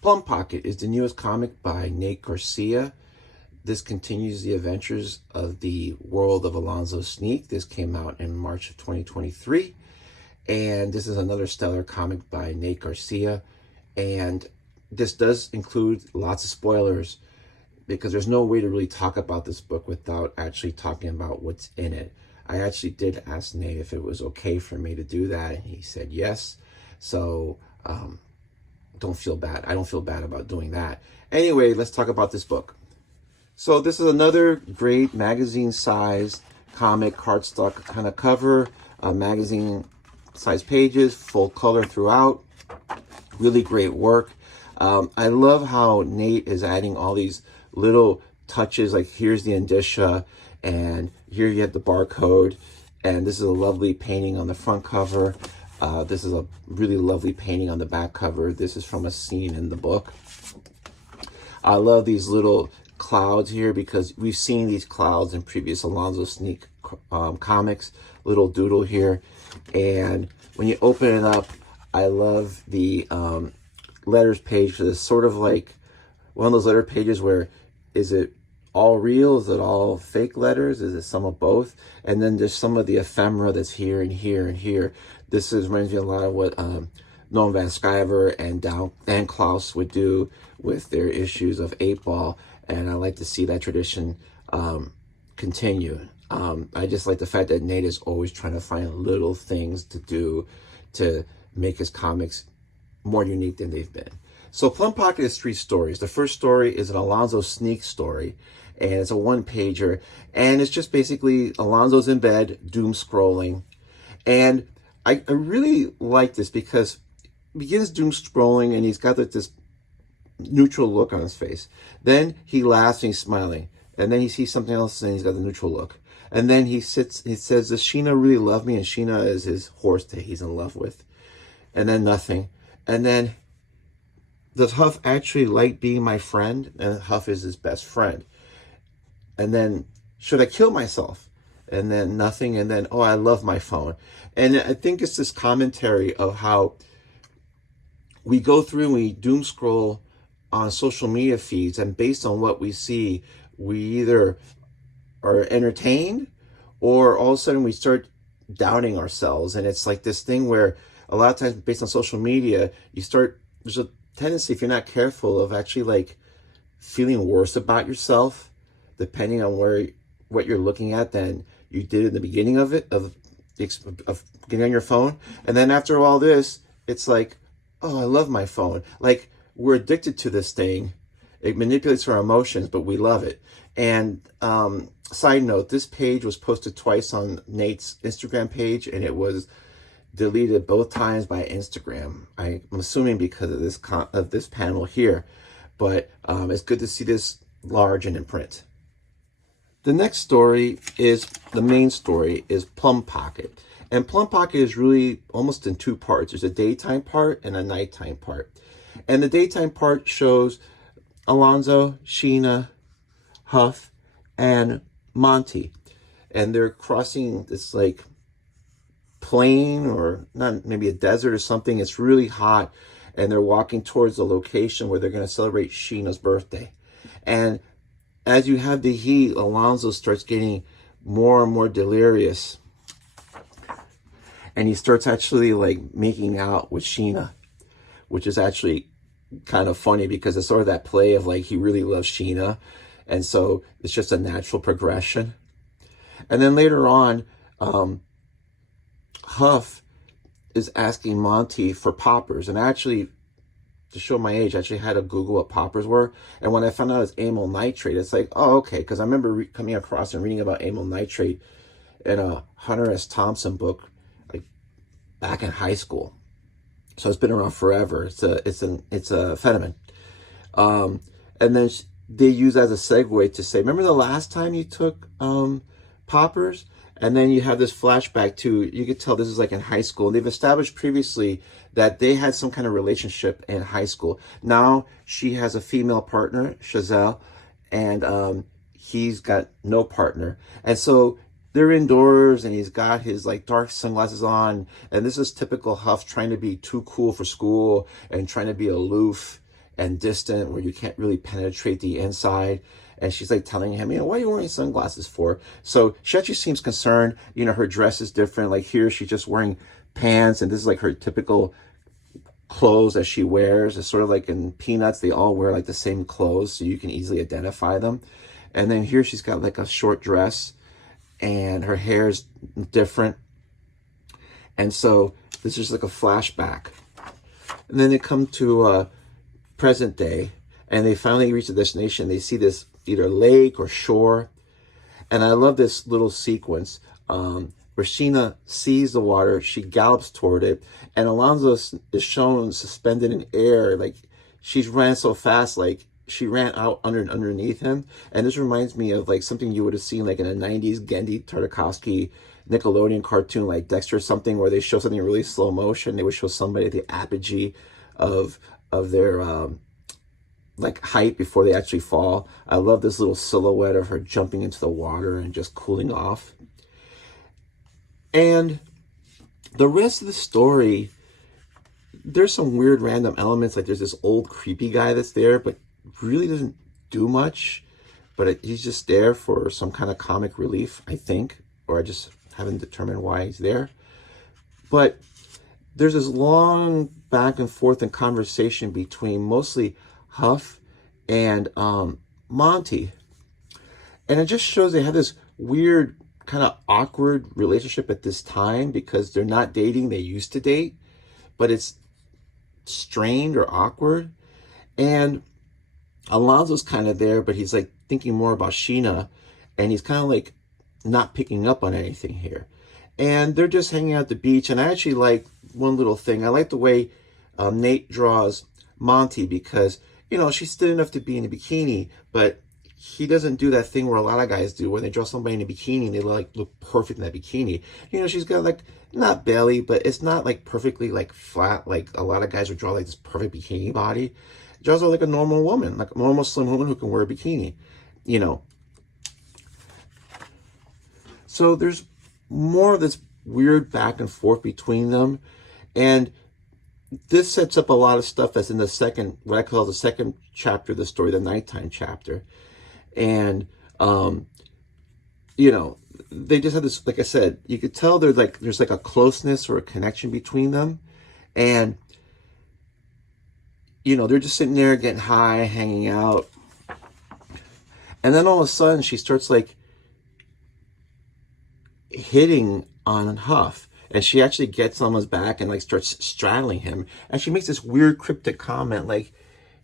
Plum Pocket is the newest comic by Nate Garcia. This continues the adventures of the world of Alonzo Sneak. This came out in March of 2023. And this is another stellar comic by Nate Garcia. And this does include lots of spoilers because there's no way to really talk about this book without actually talking about what's in it. I actually did ask Nate if it was okay for me to do that, and he said yes. So don't feel bad. I don't feel bad about doing that. Anyway, let's talk about this book. So this is another great magazine-sized comic, cardstock kind of cover, magazine-sized pages, full color throughout. Really great work. I love how Nate is adding all these little touches, like here's the indicia, and here you have the barcode, and this is a lovely painting on the front cover. This is a really lovely painting on the back cover. This is from a scene in the book. I love these little clouds here because we've seen these clouds in previous Alonzo Sneak comics. Little doodle here. And when you open it up, I love the letters page. It's sort of like one of those letter pages where, is it all real? Is it all fake letters? Is it some of both? And then there's some of the ephemera that's here and here and here. This reminds me a lot of what Noam Van Sciver and Dan Klaus would do with their issues of 8-Ball. And I like to see that tradition continue. I just like the fact that Nate is always trying to find little things to do to make his comics more unique than they've been. So Plum Pocket is 3 stories. The first story is an Alonzo Sneak story, and it's a 1-pager, and it's just basically Alonzo's in bed, doom scrolling. And I really like this because he begins doom scrolling, and he's got this neutral look on his face. Then he laughs and he's smiling, and then he sees something else and he's got the neutral look. And then he says, does Sheena really love me? And Sheena is his horse that he's in love with. And then nothing. And then, does Huff actually like being my friend? And Huff is his best friend. And then, should I kill myself? And then nothing. And then, oh, I love my phone. And I think it's this commentary of how we go through and we doom scroll on social media feeds, and based on what we see, we either are entertained or all of a sudden we start doubting ourselves. And it's like this thing where a lot of times based on social media, there's a tendency, if you're not careful, of actually like feeling worse about yourself, depending on what you're looking at than you did in the beginning of it, of getting on your phone. And then after all this, it's like, oh, I love my phone. Like, we're addicted to this thing. It manipulates our emotions, but we love it. And side note, this page was posted twice on Nate's Instagram page, and it was deleted both times by Instagram. I'm assuming because of this panel here, but it's good to see this large and in print. The next story is, the main story is Plum Pocket. And Plum Pocket is really almost in 2 parts. There's a daytime part and a nighttime part. And the daytime part shows Alonzo, Sheena, Huff, and Monty. And they're crossing this like plain, or not, maybe a desert or something. It's really hot, and they're walking towards the location where they're going to celebrate Sheena's birthday. And as you have the heat, Alonzo starts getting more and more delirious, and he starts actually like making out with Sheena, which is actually kind of funny because it's sort of that play of like he really loves Sheena, and so it's just a natural progression. And then later on, Huff is asking Monty for poppers, and actually, to show my age, I actually had to Google what poppers were. And when I found out it's amyl nitrate, it's like, oh, okay, because I remember coming across and reading about amyl nitrate in a Hunter S. Thompson book, like back in high school. So it's been around forever. It's a amphetamine. And then they use as a segue to say, remember the last time you took poppers? And then you have this flashback to, you could tell this is like in high school. And they've established previously that they had some kind of relationship in high school. Now she has a female partner, Chazelle, and he's got no partner. And so they're indoors, and he's got his like dark sunglasses on. And this is typical Huff trying to be too cool for school and trying to be aloof and distant, where you can't really penetrate the inside. And she's like telling him, what are you wearing sunglasses for? So she actually seems concerned. Her dress is different. Like here, she's just wearing pants, and this is like her typical clothes that she wears. It's sort of like in Peanuts, they all wear like the same clothes, so you can easily identify them. And then here she's got like a short dress, and her hair's different. And so this is like a flashback. And then they come to present day, and they finally reach the destination. They see this either lake or shore. And I love this little sequence where Sheena sees the water, she gallops toward it, and Alonzo is shown suspended in air. Like she's ran so fast, like she ran out underneath him. And this reminds me of like something you would have seen like in a 90s Gendy Tartakovsky Nickelodeon cartoon like Dexter or something, where they show something really slow motion. They would show somebody at the apogee of their like height before they actually fall. I love this little silhouette of her jumping into the water and just cooling off. And the rest of the story, there's some weird random elements. Like there's this old creepy guy that's there, but really doesn't do much. But he's just there for some kind of comic relief, I think. Or I just haven't determined why he's there. But there's this long back and forth and conversation between mostly Huff and Monty. And it just shows they have this weird kind of awkward relationship at this time, because they're not dating. They used to date, but it's strained or awkward. And Alonzo's kind of there, but he's like thinking more about Sheena, and he's kind of like not picking up on anything here. And they're just hanging out at the beach. And I actually like one little thing. I like the way Nate draws Monty, because she's thin enough to be in a bikini, but he doesn't do that thing where a lot of guys do, where they draw somebody in a bikini and they like look perfect in that bikini. She's got like not belly, but it's not like perfectly like flat like a lot of guys would draw like this perfect bikini body. It draws her like a normal woman, like a normal slim woman who can wear a bikini. So there's more of this weird back and forth between them, and this sets up a lot of stuff that's in the second, what I call the second chapter of the story, the nighttime chapter. And they just have this, like I said, you could tell there's like a closeness or a connection between them. And they're just sitting there getting high, hanging out. And then all of a sudden she starts like hitting on Huff, and she actually gets on his back and like starts straddling him. And she makes this weird cryptic comment like,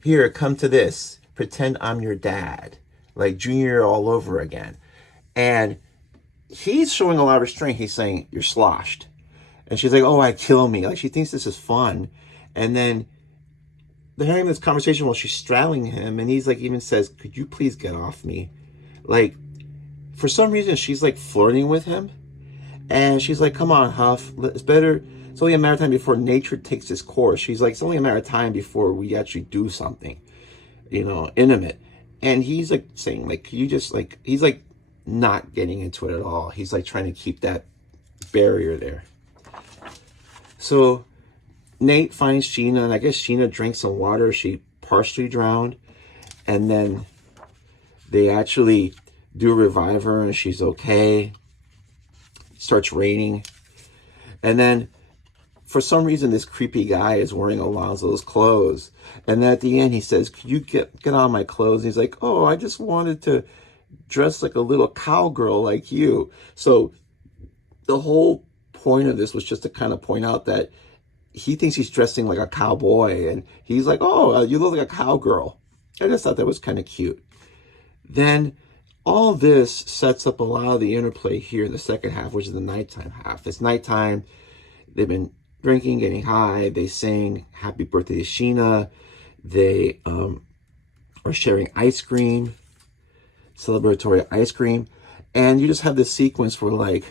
here, come to this, pretend I'm your dad, like Junior all over again. And he's showing a lot of restraint. He's saying, you're sloshed. And she's like, oh, kill me. Like she thinks this is fun. And then they're having this conversation while she's straddling him, and he's like even says, could you please get off me? Like for some reason she's like flirting with him. And she's like, come on, Huff, it's better. It's only a matter of time before nature takes its course. She's like, it's only a matter of time before we actually do something, intimate. And he's like saying, like, you just like, he's like not getting into it at all. He's like trying to keep that barrier there. So Nate finds Sheena, and I guess Sheena drinks some water. She partially drowned. And then they actually do revive her, and she's okay. Starts raining, and then for some reason this creepy guy is wearing Alonzo's clothes, and then at the end he says, could you get on my clothes? And he's like, oh, I just wanted to dress like a little cowgirl like you. So the whole point of this was just to kind of point out that he thinks he's dressing like a cowboy, and he's like, oh, you look like a cowgirl. I just thought that was kind of cute. Then all this sets up a lot of the interplay here in the second half, which is the nighttime half. It's nighttime. They've been drinking, getting high. They sing happy birthday to Sheena. They are sharing ice cream, celebratory ice cream. And you just have this sequence where like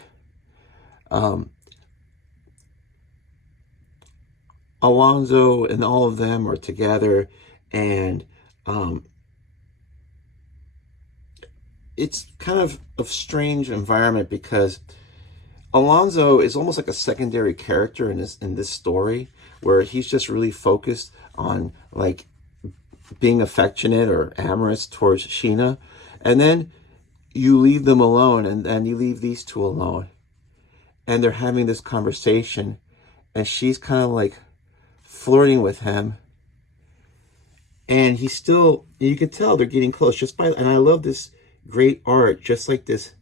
Alonzo and all of them are together, and it's kind of a strange environment, because Alonzo is almost like a secondary character in this story, where he's just really focused on like being affectionate or amorous towards Sheena. And then you leave them alone, and you leave these two alone. And they're having this conversation, and she's kind of like flirting with him. And he's still, you can tell they're getting close just by, and I love this great art, just like this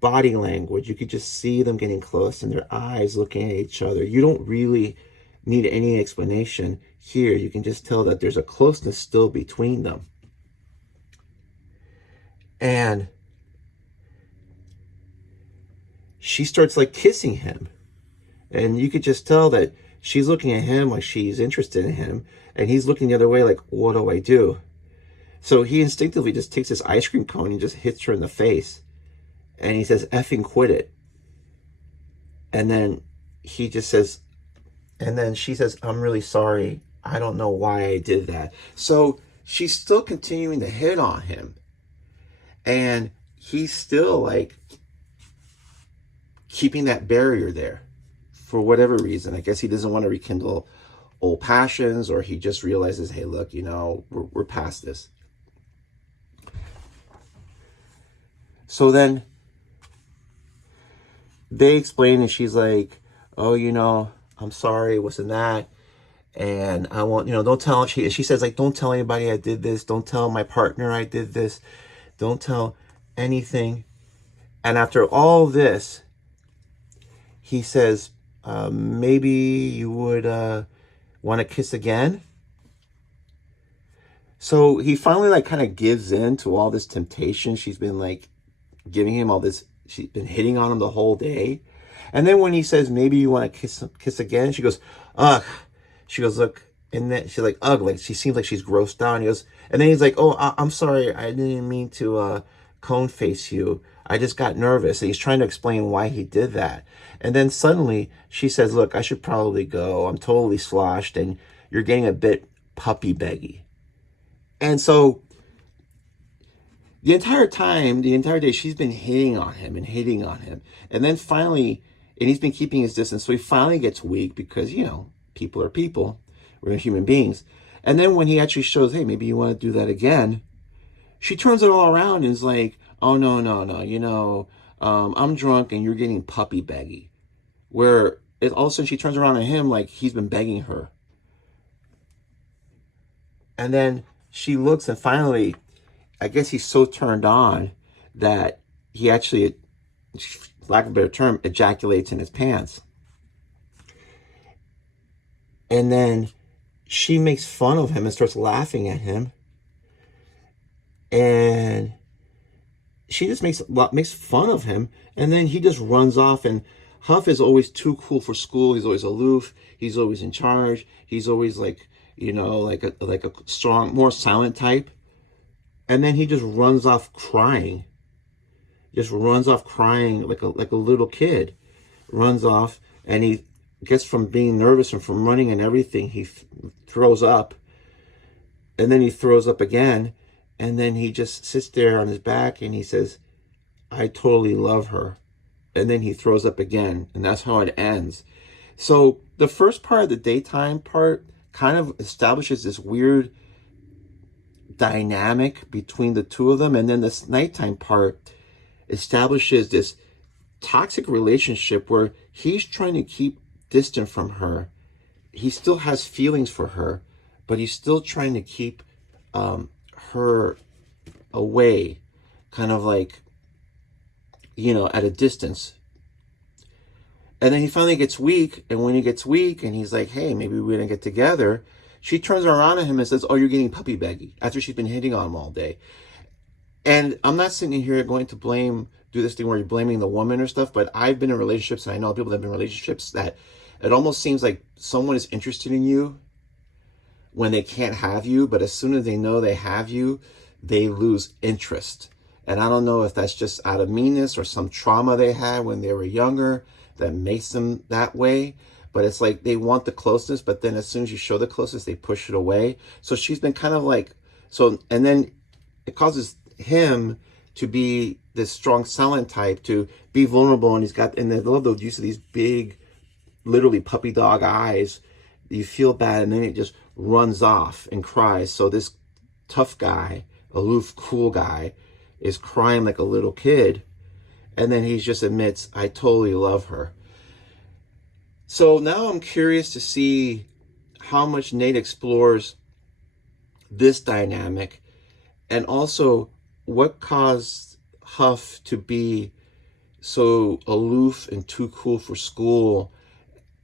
body language. You could just see them getting close and their eyes looking at each other. You don't really need any explanation here. You can just tell that there's a closeness still between them. And she starts like kissing him. And you could just tell that she's looking at him like she's interested in him. And he's looking the other way like, what do I do? So he instinctively just takes this ice cream cone and just hits her in the face. And he says, effing quit it. And then he just says, and then she says, I'm really sorry. I don't know why I did that. So she's still continuing to hit on him. And he's still like keeping that barrier there for whatever reason. I guess he doesn't want to rekindle old passions, or he just realizes, hey, look, you know, we're past this. So then they explain, and she's like, oh, you know, I'm sorry, it wasn't that. And I won't, you know, don't tell, she says, like, don't tell anybody I did this. Don't tell my partner I did this. Don't tell anything. And after all this, he says, maybe you would want to kiss again. So he finally like kind of gives in to all this temptation. She's been like giving him all this. She's been hitting on him the whole day. And then when he says, maybe you want to kiss again, she goes, ugh. She goes, look, and then she's like, ugh, like she seems like she's grossed out. He goes, and then he's like, oh, I'm sorry, I didn't mean to cone face you. I just got nervous. And he's trying to explain why he did that. And then suddenly she says, look, I should probably go. I'm totally sloshed, and you're getting a bit puppy beggy. And so the entire day, she's been hitting on him and hitting on him. And then finally, and he's been keeping his distance. So he finally gets weak because, you know, people are people. We're human beings. And then when he actually shows, hey, maybe you want to do that again, she turns it all around and is like, oh, no, you know, I'm drunk and you're getting puppy beggy. Where all of a sudden she turns around at him like he's been begging her. And then she looks, and finally, I guess he's so turned on that he actually, lack of a better term, ejaculates in his pants. And then she makes fun of him and starts laughing at him. And she just makes fun of him. And then he just runs off. And Huff is always too cool for school. He's always aloof. He's always in charge. He's always like, you know, like a strong, more silent type. And then he just runs off crying. Just runs off crying like a little kid. Runs off, and he gets, from being nervous and from running and everything, he throws up. And then he throws up again. And then he just sits there on his back and he says, I totally love her. And then he throws up again. And that's how it ends. So the first part of the daytime part kind of establishes this weird dynamic between the two of them. And then this nighttime part establishes this toxic relationship where he's trying to keep distant from her. He still has feelings for her, but he's still trying to keep her away, kind of like, you know, at a distance. And then he finally gets weak, and when he gets weak and he's like, hey, maybe we're gonna get together, she turns around at him and says, oh, you're getting puppy beggy, after she's been hitting on him all day. And I'm not sitting here going to do this thing where you're blaming the woman or stuff, but I've been in relationships, and I know people that have been in relationships, that it almost seems like someone is interested in you when they can't have you, but as soon as they know they have you, they lose interest. And I don't know if that's just out of meanness or some trauma they had when they were younger that makes them that way. But it's like they want the closeness, but then as soon as you show the closeness, they push it away. So she's been kind of like, so, and then it causes him to be this strong silent type, to be vulnerable. And he's got, and I love the use of these big, literally puppy dog eyes. You feel bad, and then it just runs off and cries. So this tough guy, aloof, cool guy, is crying like a little kid. And then he just admits, I totally love her. So now I'm curious to see how much Nate explores this dynamic, and also what caused Huff to be so aloof and too cool for school.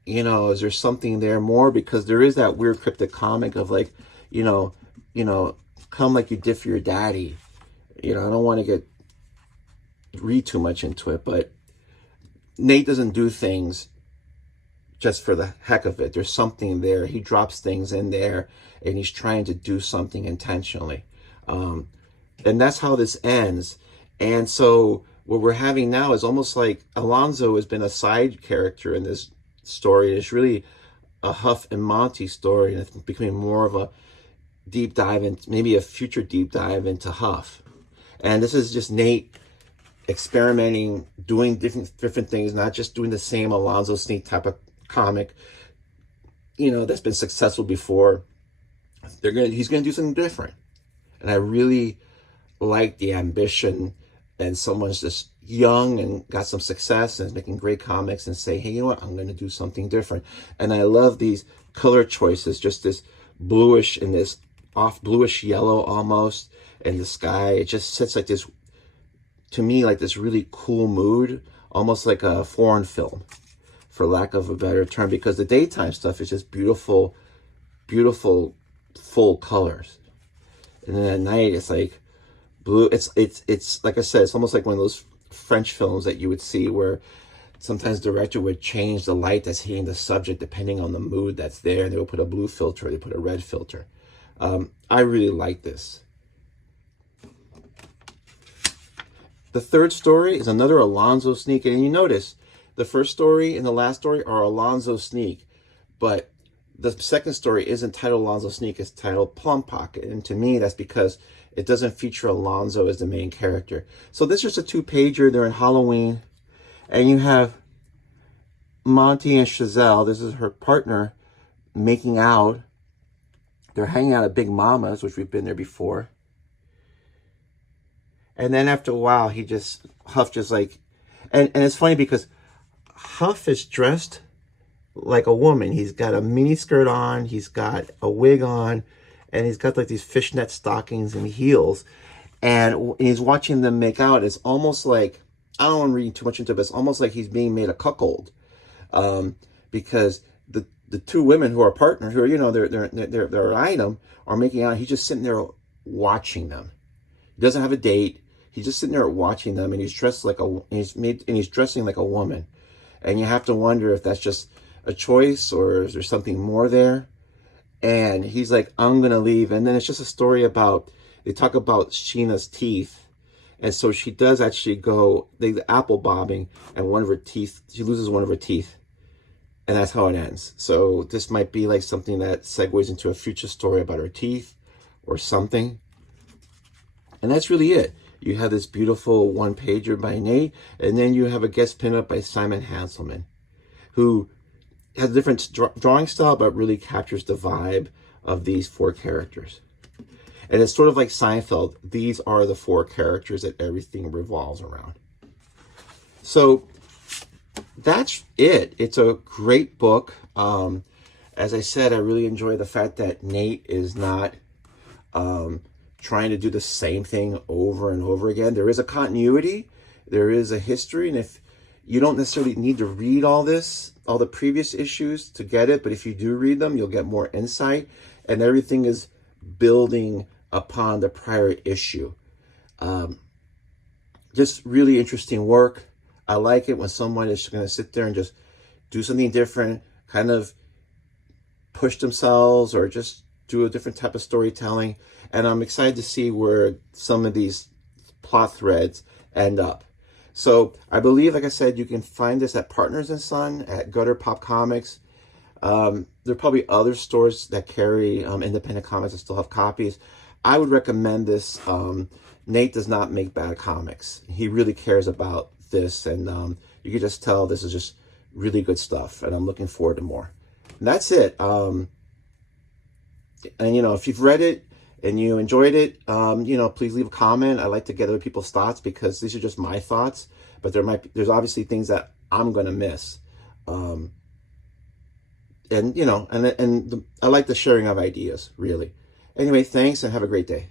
Is there something there more? Because there is that weird cryptic comic of like, you know, come like you did for your daddy. I don't want to read too much into it, but Nate doesn't do things just for the heck of it. There's something there. He drops things in there and he's trying to do something intentionally. And that's how this ends. And so what we're having now is almost like Alonzo has been a side character in this story. It's really a Huff and Monty story, and it's becoming more of a deep dive, and maybe a future deep dive into Huff. And this is just Nate experimenting, doing different things, not just doing the same Alonzo Sneak type of comic, that's been successful before. He's gonna do something different. And I really like the ambition, and someone's just young and got some success and is making great comics and say, hey, you know what, I'm gonna do something different. And I love these color choices, just this bluish and this off bluish yellow almost, and the sky. It just sits like this, to me, like this really cool mood, almost like a foreign film, for lack of a better term, because the daytime stuff is just beautiful, beautiful, full colors. And then at night, it's like blue. It's like I said, it's almost like one of those French films that you would see where sometimes the director would change the light that's hitting the subject depending on the mood that's there. And they would put a blue filter, they put a red filter. I really like this. The third story is another Alonzo Sneak. And you notice the first story and the last story are Alonzo Sneak, but the second story isn't titled Alonzo Sneak, it's titled Plum Pocket. And to me, that's because it doesn't feature Alonzo as the main character. So this is just a 2-pager. They're in Halloween. And you have Monty and Chazelle, this is her partner, making out. They're hanging out at Big Mama's, which we've been there before. And then after a while, Huff just like, and it's funny because Huff is dressed like a woman. He's got a mini skirt on, he's got a wig on, and he's got like these fishnet stockings and heels. And he's watching them make out. It's almost like, I don't want to read too much into it, but it's almost like he's being made a cuckold. Because the two women who are partners, who are, they're an item, are making out. He's just sitting there watching them. He doesn't have a date. He's just sitting there watching them, and he's dressed like he's dressing like a woman. And you have to wonder if that's just a choice or is there something more there. And he's like, I'm gonna leave. And then it's just a story about, they talk about Sheena's teeth. And so she does actually go, the apple bobbing, and one of her teeth, she loses one of her teeth. And that's how it ends. So this might be like something that segues into a future story about her teeth or something. And that's really it. You have this beautiful 1-pager by Nate, and then you have a guest pinup by Simon Hanselman, who has a different drawing style, but really captures the vibe of these 4 characters. And it's sort of like Seinfeld. These are the 4 characters that everything revolves around. So that's it. It's a great book. As I said, I really enjoy the fact that Nate is not trying to do the same thing over and over again. There is a continuity, there is a history, and if you don't necessarily need to read all the previous issues to get it, but if you do read them, you'll get more insight, and everything is building upon the prior issue. Just really interesting work. I like it when someone is going to sit there and just do something different, kind of push themselves or just do a different type of storytelling. And I'm excited to see where some of these plot threads end up. So I believe, like I said, you can find this at Partners & Son, at Gutter Pop Comics. There are probably other stores that carry independent comics that still have copies. I would recommend this. Nate does not make bad comics. He really cares about this, and you can just tell this is just really good stuff, and I'm looking forward to more. And that's it. And, you know, if you've read it and you enjoyed it, you know, please leave a comment. I like to get other people's thoughts because these are just my thoughts, but there's obviously things that I'm going to miss. Um, and, you know, I like the sharing of ideas, really. Anyway, thanks and have a great day.